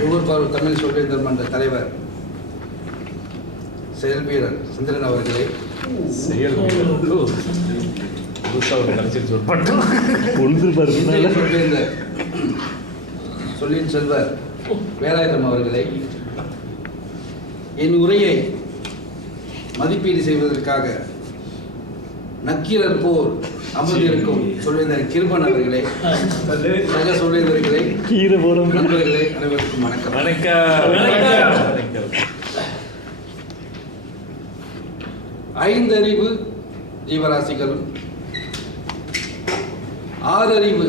நுகர்பவர் தமிழ் சொல்வேந்தர் மன்ற தலைவர் செயல் வீரர் சந்திரன் அவர்களே, சொல்லின் செல்வர் வேலாயுதம் அவர்களை, என் உரையை மதிப்பீடு செய்வதற்காக நக்கீரர் போர் அமர்ந்திருக்கும் சொல்வேந்தர் கிருபன் அவர்களே, சக சொல்வேந்தர்களே, நண்பர்களே, அனைவருக்கும் வணக்கம். ஐந்தறிவு ஜீவராசிகளும் ஆறறிவு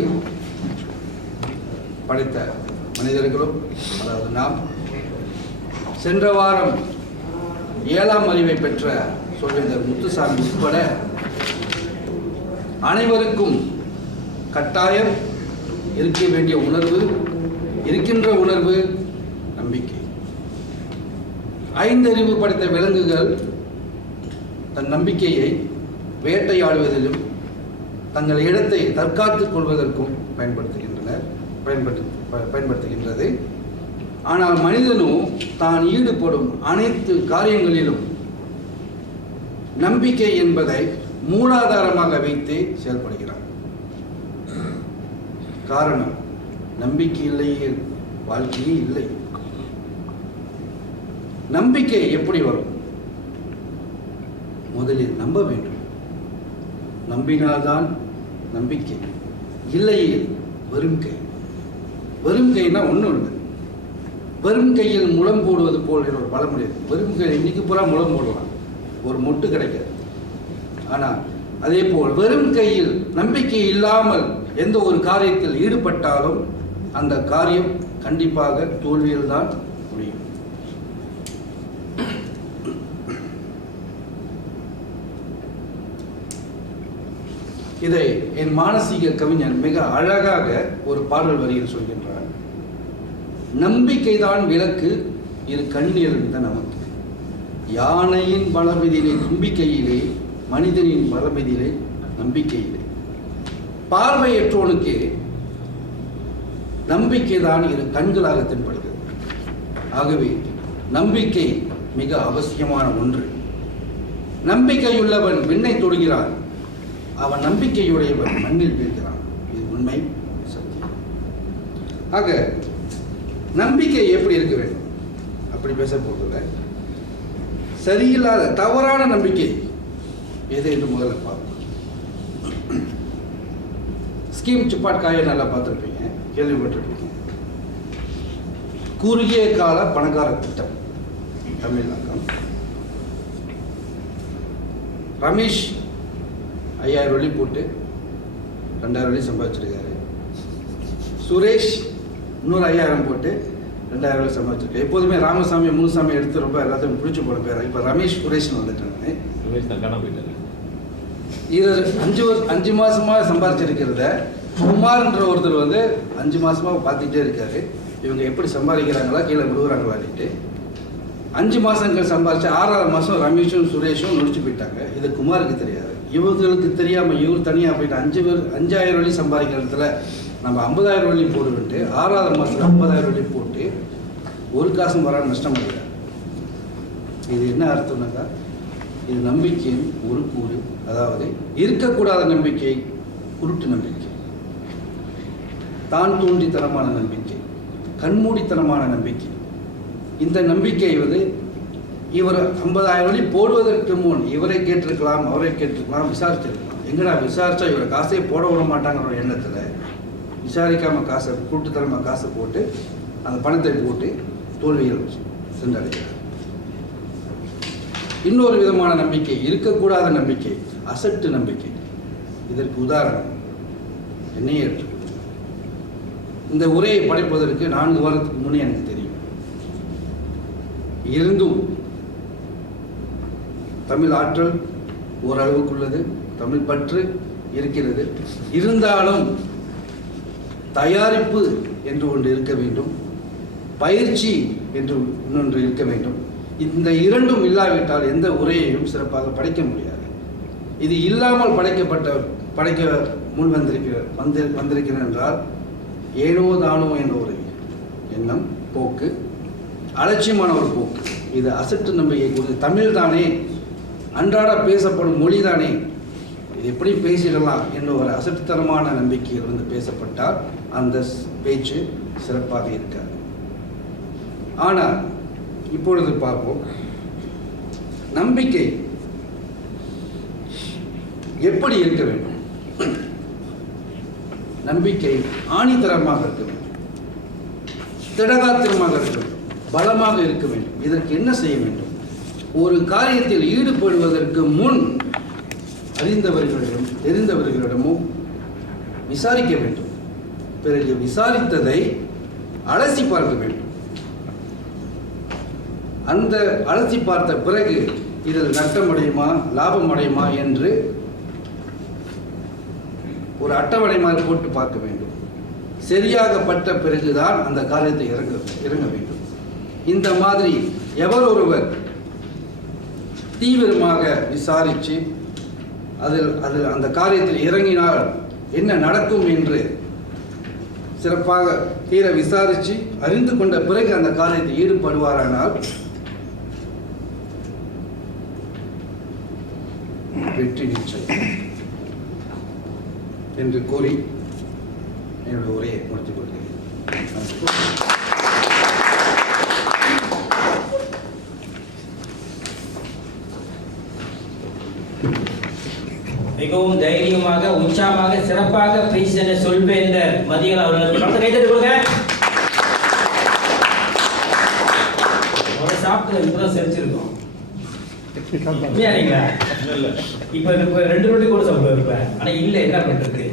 படைத்த மனிதர்களும், அதாவது நாம், சென்ற வாரம் 7ஆம் அறிவை பெற்ற சொல்வேந்தர் முத்துசாமி உட்பட அனைவருக்கும் கட்டாயம் இருக்க வேண்டிய உணர்வு, இருக்கின்ற உணர்வு நம்பிக்கை. ஐந்தறிவு படைத்த விலங்குகள் தன் நம்பிக்கையை வேட்டையாடுவதிலும் தங்கள் இடத்தை தற்காத்துக் கொள்வதற்கும் பயன்படுத்துகின்றது. ஆனால் மனிதனும் தான் ஈடுபடும் அனைத்து காரியங்களிலும் நம்பிக்கை என்பதை மூலாதாரமாக வைத்து செயல்படுகிறார். காரணம், நம்பிக்கை இல்லையே வாழ்க்கையே இல்லை. நம்பிக்கை எப்படி வரும்? முதலில் நம்ப வேண்டும். நம்பினால்தான் நம்பிக்கை. இல்லையே வெறும் கை. வெறும் கைனா ஒன்றும் இல்லை. வெறும் கையில் முளம் போடுவது போல் ஒரு பழமொழி. வெறும் கை இன்னைக்கு பூரா முளம் போடலாம், ஒரு மொட்டு கிடைக்காது. ஆனால் அதே போல் வெறும் கையில் நம்பிக்கை இல்லாமல் எந்த ஒரு காரியத்தில் ஈடுபட்டாலும் அந்த காரியம் கண்டிப்பாக தோல்வியில் தான் முடியும். இதை என் மானசீக கவிஞர் மிக அழகாக ஒரு பாடல் வரியில் சொல்கின்றார். நம்பிக்கைதான் விளக்கு இரு கண்ணில் இருந்த நமக்கு, யானையின் பலமிதிலே தும்பிக்கையிலே, மனிதனின் பலமிதிலே நம்பிக்கையிலே. பார்வையற்றோனுக்கு நம்பிக்கைதான் இரு கண்களாக தென்படுகிறது. ஆகவே நம்பிக்கை மிக அவசியமான ஒன்று. நம்பிக்கையுள்ளவன் விண்ணை தொடுகிறான், அவன் நம்பிக்கையுடையவன் மண்ணில் வீழ்கிறான். இது உண்மை, சத்தியம். ஆக நம்பிக்கை எப்படி இருக்க வேண்டும் அப்படி பேச போகிறதில்லை. சரியில்லாத தவறான நம்பிக்கை எது என்று முதல்ல பார்ப்போம். ஸ்கீம் சிப்பாட்காயை நல்லா பார்த்துருப்பீங்க, கேள்விப்பட்டிருப்பீங்க. குறுகிய கால பணக்கார திட்டம் தமிழகம். ரமேஷ் 5000 வெள்ளி போட்டு 2000 வெள்ளி சம்பாதிச்சிருக்காரு. சுரேஷ் இன்னொரு 5000 போட்டு 2000 வெள்ளி சம்பாதிச்சிருக்காரு. எப்போதுமே ராமசாமி முனுசாமி எடுத்து ரொம்ப எல்லாத்தையும் பிடிச்சி போன பேர். இப்போ ரமேஷ் சுரேஷ்னு வந்துட்டாங்க. இது 5 மாசமா சம்பாதிச்சிருக்கிறத குமார்ன்ற ஒருத்தர் வந்து 5 மாசமா பார்த்துக்கிட்டே இருக்காரு. இவங்க எப்படி சம்பாதிக்கிறாங்களா, கீழே விடுகிறாங்களான்ட்டு 5 மாசங்கள் சம்பாதிச்சு 6ஆவது மாசம் ரமேஷும் சுரேஷும் நொடிச்சு போயிட்டாங்க. இது குமாருக்கு தெரியாது. இவங்களுக்கு தெரியாம இவர் தனியாக போயிட்டு 5000 வெள்ளி சம்பாதிக்கிற இடத்துல நம்ம 50000 வெள்ளி போடுவிட்டு 6ஆவது மாசத்துல 50000 வெள்ளி போட்டு ஒரு காசும் வராது, நஷ்டம் அடைகிறார். இது என்ன அர்த்தம்னாக்கா, இது நம்பிக்கையின் ஒரு கூறு. அதாவது இருக்கக்கூடாத நம்பிக்கை குருட்டு நம்பிக்கை, தான் தோன்றித்தனமான நம்பிக்கை, கண்மூடித்தனமான நம்பிக்கை. இந்த நம்பிக்கை வந்து இவர் 50000 வெள்ளி போடுவதற்கு முன் இவரை கேட்டிருக்கலாம், அவரை கேட்டிருக்கலாம், விசாரிச்சிருக்கலாம். எங்கடா விசாரிச்சா இவரை காசே போட விட மாட்டாங்கிற எண்ணத்தில் விசாரிக்காமல் காசை கூட்டுத்தனமாக காசை போட்டு அந்த பணத்தை போட்டு தோல்வியில் சென்றடைகிறார். இன்னொரு விதமான நம்பிக்கை, இருக்கக்கூடாத நம்பிக்கை, அசட்டு நம்பிக்கை. இதற்கு உதாரணம் என்னையே ஏற்று. இந்த உரையை படைப்பதற்கு 4 வாரத்துக்கு முன்னே எனக்கு தெரியும். இருந்தும் தமிழ் ஆற்றல் ஓரளவுக்குள்ளது, தமிழ் பற்று இருக்கிறது. இருந்தாலும் தயாரிப்பு என்று ஒன்று இருக்க வேண்டும், பயிற்சி என்று இன்னொன்று இருக்க வேண்டும். இந்த இரண்டும் இல்லாவிட்டால் எந்த உரையையும் சிறப்பாக படைக்க முடியாது. இது இல்லாமல் படைக்க முன் வந்திருக்கிறேன் என்றால் ஏனோ தானோ என்ற ஒரு எண்ணம் போக்கு, அலட்சியமான ஒரு போக்கு. இது அசட்டு நம்பிக்கை குறித்து தமிழ் தானே, அன்றாட பேசப்படும் மொழி தானே, இது எப்படி பேசிடலாம் என்ற ஒரு அசட்டுத்தனமான நம்பிக்கையில் வந்து பேசப்பட்டால் அந்த பேச்சு சிறப்பாக இருக்காது. ஆனால் இப்பொழுது பார்ப்போம், நம்பிக்கை எப்படி இருக்க வேண்டும்? நம்பிக்கை ஆணித்தரமாக இருக்க வேண்டும், திடகாத்திரமாக இருக்க வேண்டும், பலமாக இருக்க வேண்டும். இதற்கு என்ன செய்ய வேண்டும்? ஒரு காரியத்தில் ஈடுபடுவதற்கு முன் அறிந்தவர்களிடம் தெரிந்தவர்களிடமும் விசாரிக்க வேண்டும். பிறகு விசாரித்ததை அலசி பார்க்க வேண்டும். அந்த அலசி பார்த்த பிறகு இதில் நட்டமடையுமா லாபம் அடையுமா என்று ஒரு அட்டவணை மாதிரி போட்டு பார்க்க வேண்டும். சரியாகப்பட்ட பிறகுதான் அந்த காரியத்தை இறங்க வேண்டும். இந்த மாதிரி எவர் ஒருவர் தீவிரமாக விசாரித்து அதில் அந்த காரியத்தில் இறங்கினால் என்ன நடக்கும் என்று சிறப்பாக தீர விசாரித்து அறிந்து கொண்ட பிறகு அந்த காரியத்தில் ஈடுபடுவாரானால் வெற்றி நிச்சயம் என்று கூறி என்னுடைய உரையை முடித்துக் கொள்கிறேன். மிகவும் தைரியமாக உற்சாகமாக சிறப்பாக பேசிய சொல்வேந்தர் மதியன் அவர்களுக்கு கைதட்டி கொடுங்க. அவரை சாப்பிட்டு இப்பதான் செரிச்சிருக்கோம். இப்ப 2 ரொட்டி கூட சாப்பிடுவேன். ஆனா இல்ல என்ன பண்றது?